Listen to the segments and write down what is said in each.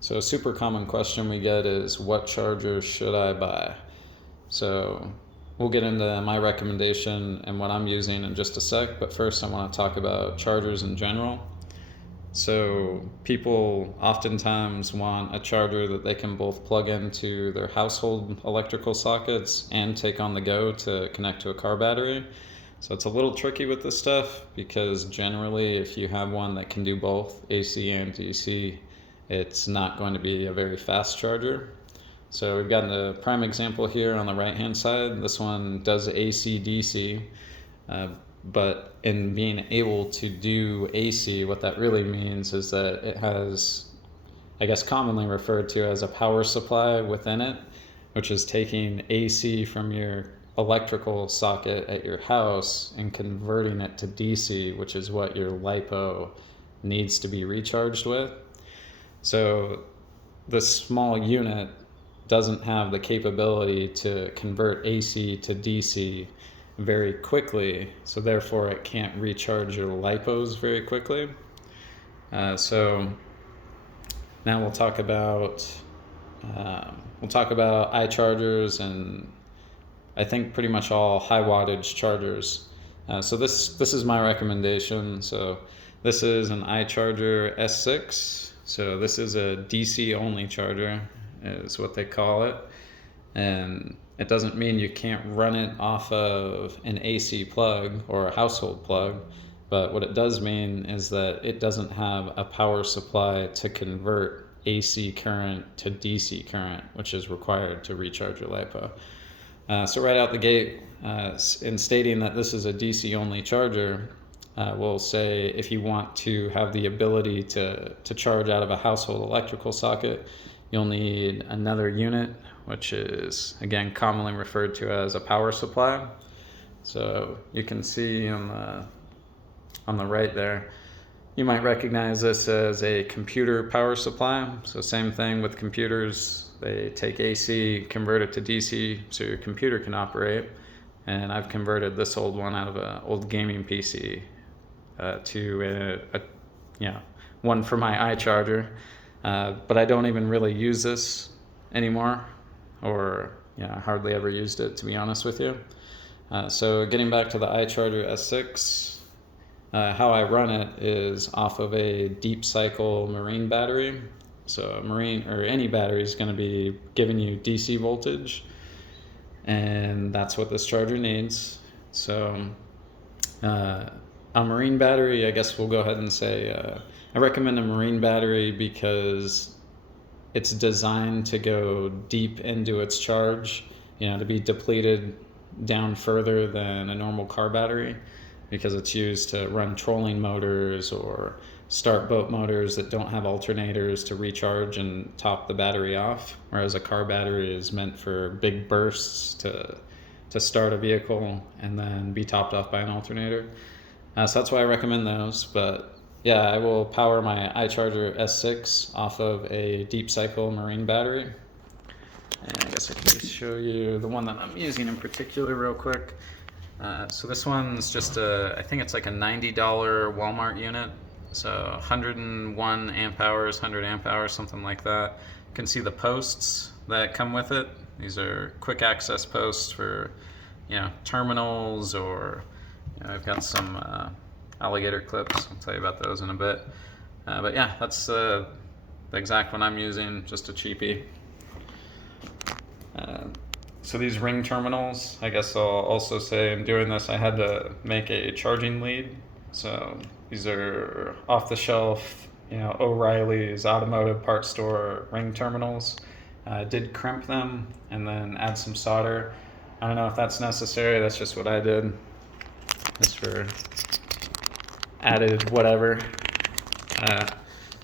So a super common question we get is, what charger should I buy? So we'll get into my recommendation and what I'm using in just a sec, but first I want to talk about chargers in general. So people oftentimes want a charger that they can both plug into their household electrical sockets and take on the go to connect to a car battery. So it's a little tricky with this stuff because generally if you have one that can do both AC and DC, it's not going to be a very fast charger. So we've got a prime example here on the right hand side. This one does AC DC, but in being able to do AC, what that really means is that it has, I guess, commonly referred to as a power supply within it, which is taking AC from your electrical socket at your house and converting it to DC, which is what your LiPo needs to be recharged with. So this small unit doesn't have the capability to convert AC to DC very quickly, so therefore it can't recharge your LiPos very quickly. So now we'll talk about iChargers and I think pretty much all high wattage chargers. So this is my recommendation. So this is an iCharger S6. So this is a DC only charger, is what they call it. And it doesn't mean you can't run it off of an AC plug or a household plug, but what it does mean is that it doesn't have a power supply to convert AC current to DC current, which is required to recharge your LiPo. So right out the gate, in stating that this is a DC only charger, we'll say if you want to have the ability to charge out of a household electrical socket, you'll need another unit, which is, again, commonly referred to as a power supply. So you can see on the right there, you might recognize this as a computer power supply. So same thing with computers. They take AC, convert it to DC so your computer can operate. And I've converted this old one out of an old gaming PC to one for my iCharger. But I don't even really use this anymore, or hardly ever used it, to be honest with you. So getting back to the iCharger S6, how I run it is off of a deep cycle marine battery. So a marine or any battery is going to be giving you DC voltage, and that's what this charger needs. So a marine battery, I guess we'll go ahead and say I recommend a marine battery because it's designed to go deep into its charge, to be depleted down further than a normal car battery, because it's used to run trolling motors or start boat motors that don't have alternators to recharge and top the battery off, whereas a car battery is meant for big bursts to start a vehicle and then be topped off by an alternator. So that's why I recommend those. But yeah, I will power my iCharger S6 off of a deep cycle marine battery. And I guess I can just show you the one that I'm using in particular real quick. So this one's just I think it's like a $90 Walmart unit. So 101 amp hours, 100 amp hours, something like that. You can see the posts that come with it. These are quick access posts for, terminals, or I've got some alligator clips. I'll tell you about those in a bit. But yeah, that's the exact one I'm using, just a cheapie. So these ring terminals, I guess I'll also say in doing this, I had to make a charging lead. So these are off the shelf, O'Reilly's automotive parts store ring terminals. I did crimp them and then add some solder. I don't know if that's necessary, that's just what I did. Just for added whatever.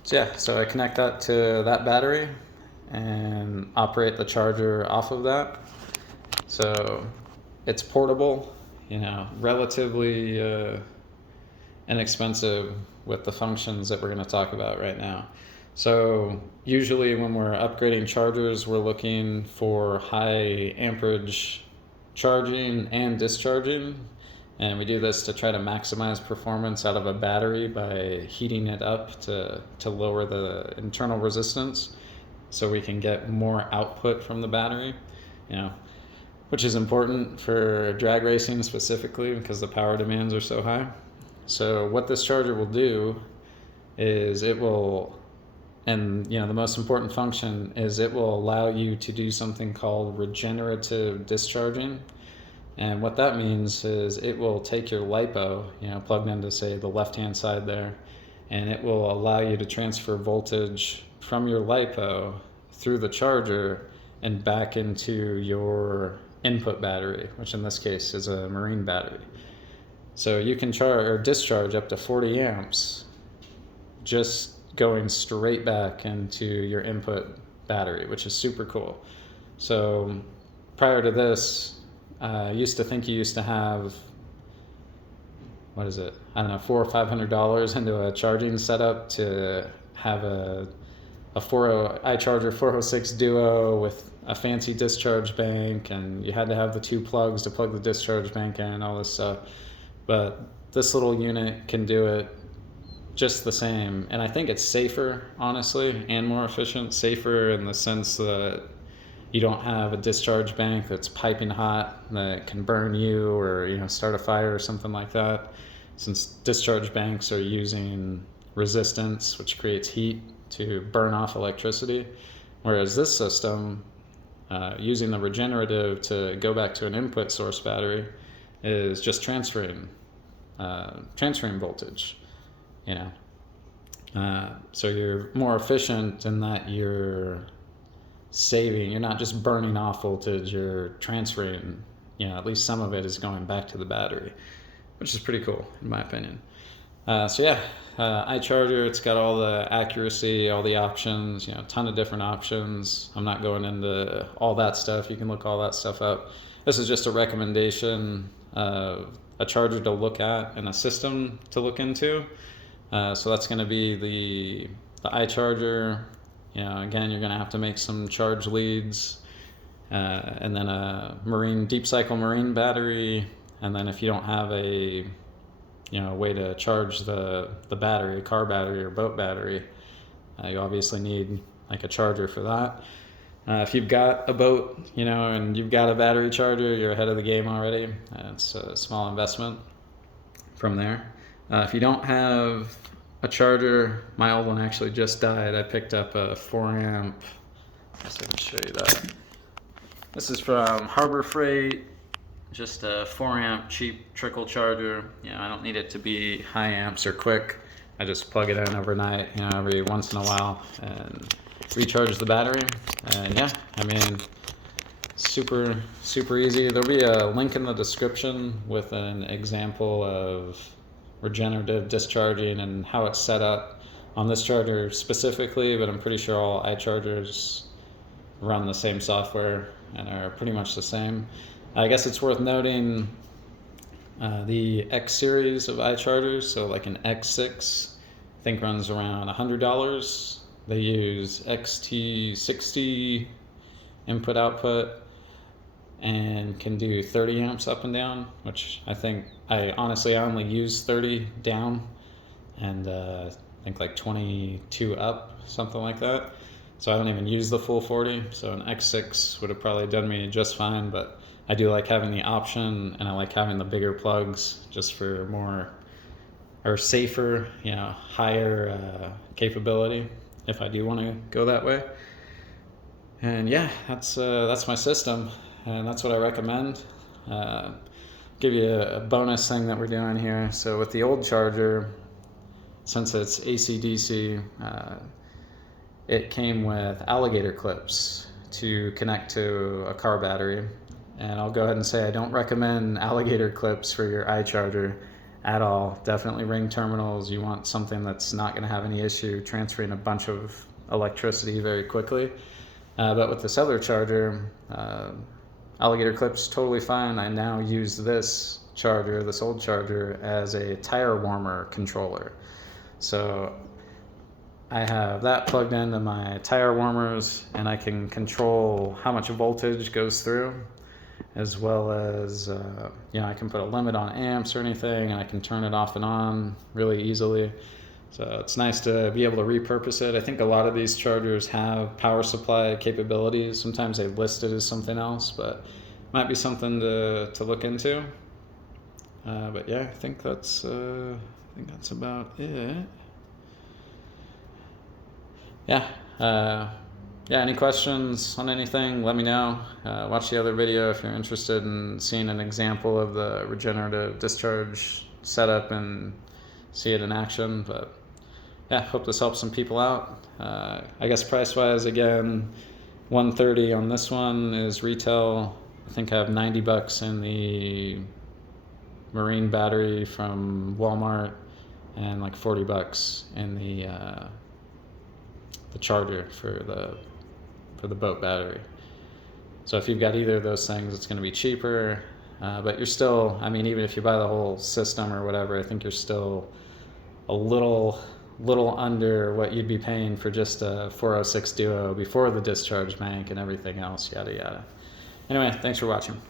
So I connect that to that battery and operate the charger off of that. So it's portable, relatively inexpensive with the functions that we're going to talk about right now. So usually when we're upgrading chargers, we're looking for high amperage charging and discharging. And we do this to try to maximize performance out of a battery by heating it up to lower the internal resistance so we can get more output from the battery, you know, which is important for drag racing specifically because the power demands are so high. So what this charger will do is it will, and you know, the most important function is it will allow you to do something called regenerative discharging. And what that means is it will take your LiPo, you know, plugged into, say, the left-hand side there, and it will allow you to transfer voltage from your LiPo through the charger and back into your input battery, which in this case is a marine battery. So you can charge or discharge up to 40 amps just going straight back into your input battery, which is super cool. So prior to this, I used to think you used to have, what is it? I don't know, $400 or $500 into a charging setup to have a iCharger 406 Duo with a fancy discharge bank, and you had to have the 2 plugs to plug the discharge bank in, all this stuff. But this little unit can do it just the same, and I think it's safer, honestly, and more efficient. Safer in the sense that you don't have a discharge bank that's piping hot that can burn you or, you know, start a fire or something like that, since discharge banks are using resistance, which creates heat to burn off electricity. Whereas this system, using the regenerative to go back to an input source battery, is just transferring voltage, you know. So you're more efficient in that you're not just burning off voltage, you're transferring, you know, at least some of it is going back to the battery, which is pretty cool in my opinion. So yeah, iCharger, it's got all the accuracy, all the options, you know, a ton of different options. I'm not going into all that stuff. You can look all that stuff up. This is just a recommendation of a charger to look at and a system to look into. So that's going to be the iCharger. You know, again, you're going to have to make some charge leads, and then a deep cycle marine battery. And then if you don't have a way to charge the battery, a car battery or boat battery, you obviously need like a charger for that. If you've got a boat, you know, and you've got a battery charger, you're ahead of the game already. It's a small investment from there. If you don't have a charger, my old one actually just died. I picked up a 4 amp. I can show you that. This is from Harbor Freight. Just a 4 amp cheap trickle charger. You know, I don't need it to be high amps or quick. I just plug it in overnight, you know, every once in a while, and recharge the battery. And yeah, I mean, super easy. There'll be a link in the description with an example of regenerative discharging and how it's set up on this charger specifically, but I'm pretty sure all iChargers run the same software and are pretty much the same. I guess it's worth noting the X series of iChargers, so like an X6, I think runs around $100. They use XT60 input output and can do 30 amps up and down, which I honestly only use 30 down and I think like 22 up, something like that. So I don't even use the full 40. So an X6 would have probably done me just fine, but I do like having the option, and I like having the bigger plugs just for more or safer, you know, higher capability if I do want to go that way. And yeah, that's my system, and that's what I recommend. Give you a bonus thing that we're doing here. So with the old charger, since it's AC/DC, it came with alligator clips to connect to a car battery. And I'll go ahead and say I don't recommend alligator clips for your iCharger at all. Definitely ring terminals. You want something that's not going to have any issue transferring a bunch of electricity very quickly. But with this other charger, alligator clips totally fine. I now use this old charger, as a tire warmer controller. So I have that plugged into my tire warmers, and I can control how much voltage goes through. as well as, I can put a limit on amps or anything, and I can turn it off and on really easily. So it's nice to be able to repurpose it. I think a lot of these chargers have power supply capabilities. Sometimes they list it as something else, but might be something to look into. But yeah, I think that's about it. Yeah. Any questions on anything, let me know. Watch the other video if you're interested in seeing an example of the regenerative discharge setup and see it in action. But yeah, hope this helps some people out. I guess price-wise, again, $130 on this one is retail. I think I have $90 in the marine battery from Walmart, and like $40 in the charger for the boat battery. So if you've got either of those things, it's going to be cheaper. But you're still, even if you buy the whole system or whatever, I think you're still a little under what you'd be paying for just a 406 Duo before the discharge bank and everything else, yada yada. Anyway, thanks for watching.